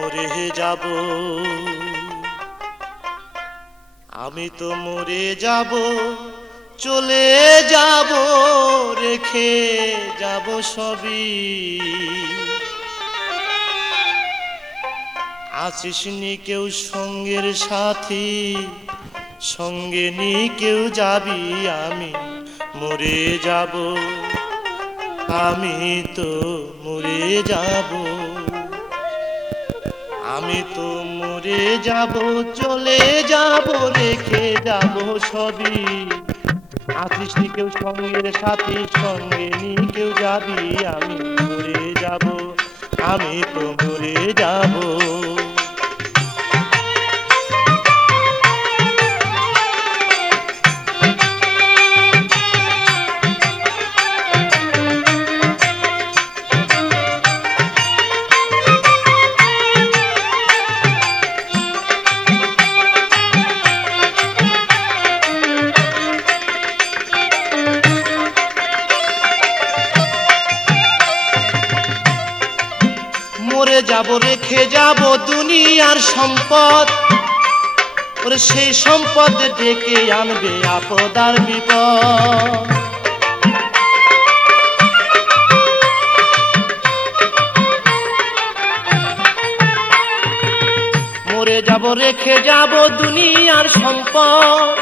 মরে যাব, আমি তো মরে যাব, চলে যাব, রেখে যাব সবই। আছিস নি কেউ সঙ্গের সাথী, সঙ্গে নি কেউ যাবি, আমি মরে যাব, আমি তো মরে যাব, আমি তো মরে যাব, চলে যাব, রেখে যাব সবই। আছিস নি কেউ সঙ্গের সাথী, সঙ্গে নি কেউ যাবি, আমি মরে যাব, আমি তো মরে যাব। মরে যাব, রেখে যাব দুনিয়ার সম্পদ, ওরে সেই সম্পদ ডেকে আনবে আপদ আর বিপদ। মরে যাব, রেখে যাব দুনিয়ার সম্পদ,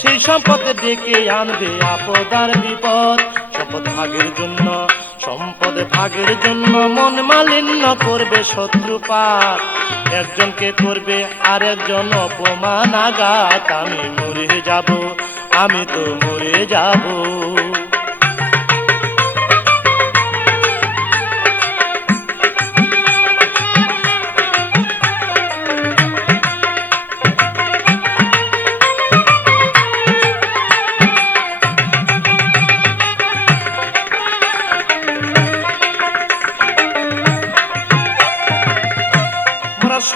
সেই সম্পদ ডেকে আনবে আপদ আর বিপদ। সম্পদ ভাগের জন্য, সম্পদ ভাগের জন্য মন মালিন্য করবে শত্রুপাত, একজনকে করবে আর একজন অপমান আঘাত। আমি মরে যাব, আমি তো মরে যাব।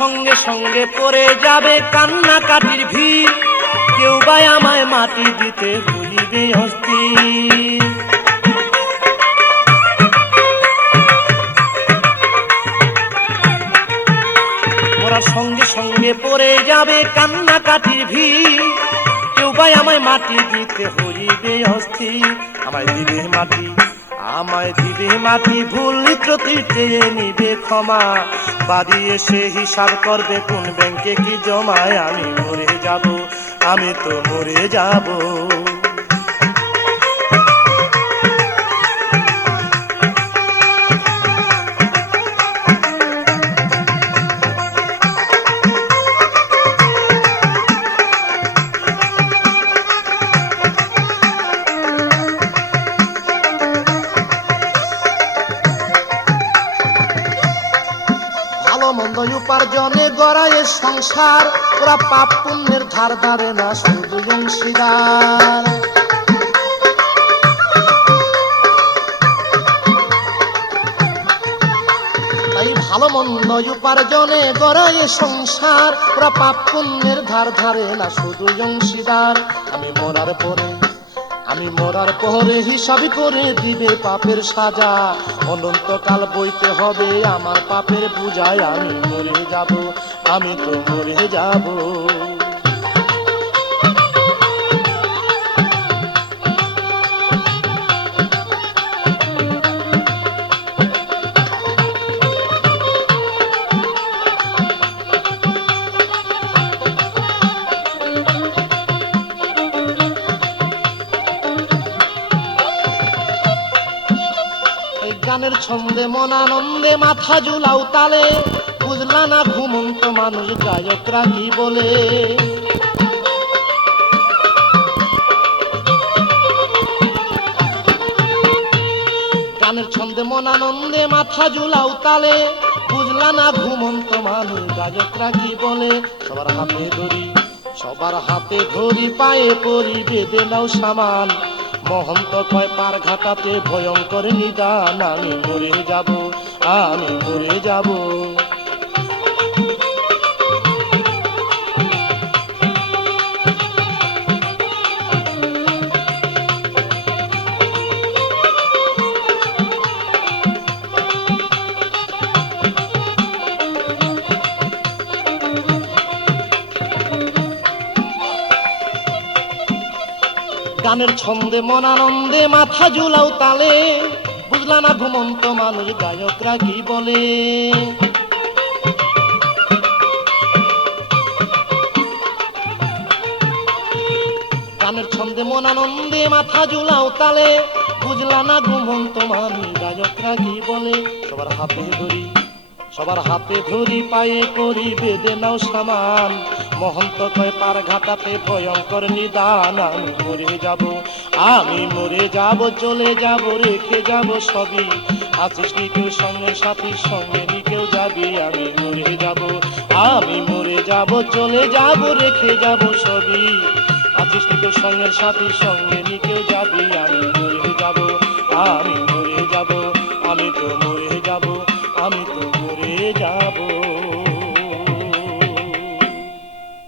সঙ্গে সঙ্গে পড়ে যাবে কান্নাকাটির ভিড়, কেউ বা আমায় মাটি দিতে হইবে অস্থির। মোরা সঙ্গে সঙ্গে পড়ে যাবে কান্নাকাটির ভিড়, কেউ বা আমায় মাটি দিতে হইবে অস্থির। আমায় দিবে মাটি, আমায় দিবে মাটি, ভুল ত্রুটি চেয়ে নিবে ক্ষমা, বাড়ি এসে হিসাব করবে কোন ব্যাংকে কি জমায়। আমি মরে যাব, আমি তো মরে যাব। মন্দ উপার্জনে গড়ায় সংসার, ওরা পাপ পুণ্যের ধার ধারে না, শুধু অংশীদার। তাই ভালো মন্দ উপার্জনে গড়ায় সংসার, ওরা পাপ পুণ্যের ধার ধারে না, শুধু অংশীদার। আমি মরার পরে, আমি মরার পরে হিসাব করে দিবে পাপের সাজা, অনন্তকাল বইতে হবে আমার পাপের বোঝায়। আমি মরে যাব, আমি তো মরে যাব। গানের ছন্দে মন আনন্দে মাথা ঝুলাও তালে, বুঝলা না ঘুমন্ত মানুষ গায়করা কি বলে। গানের ছন্দে মন আনন্দে মাথা ঝুলাও তালে, বুঝলা না ঘুমন্ত মানুষ গায়করা কি বলে। সবার হাতে ধরি, সবার হাতে ধরি, পায়ে পরি, বেঁধে নাও সামান, মহন্ত কয় পার ঘাটাতে ভয়ঙ্কর নিদান। আমি মরে যাব, আমি মরে যাব। গানের ছন্দে মন আনন্দে মাথা ঝুলাও তালে, বুঝলা না ঘুমন্ত মানুষ গায়করা কি বলে। গানের ছন্দে মন আনন্দে মাথা ঝুলাও তালে, বুঝলা না ঘুমন্ত মানুষ গায়করা কি বলে। সবার হাতে ধরি পায়ে করি বেঁধে নাও সামান, মহন্ত কয় পার ঘাটাতে ভয়ঙ্কর নিদান। আমি মরে যাব চলে যাব রেখে যাব সবই, আছিস নি কেউ সঙ্গে সাথীর সঙ্গে নি কেউ যাবি। আমি মরে যাব চলে যাব রেখে যাব সবই, আছিস নি কেউ সঙ্গে সাথীর সঙ্গে নি কেউ যাবি। আমি মরে যাব আমি তো মরে যাব, আমি তো মরে যাব।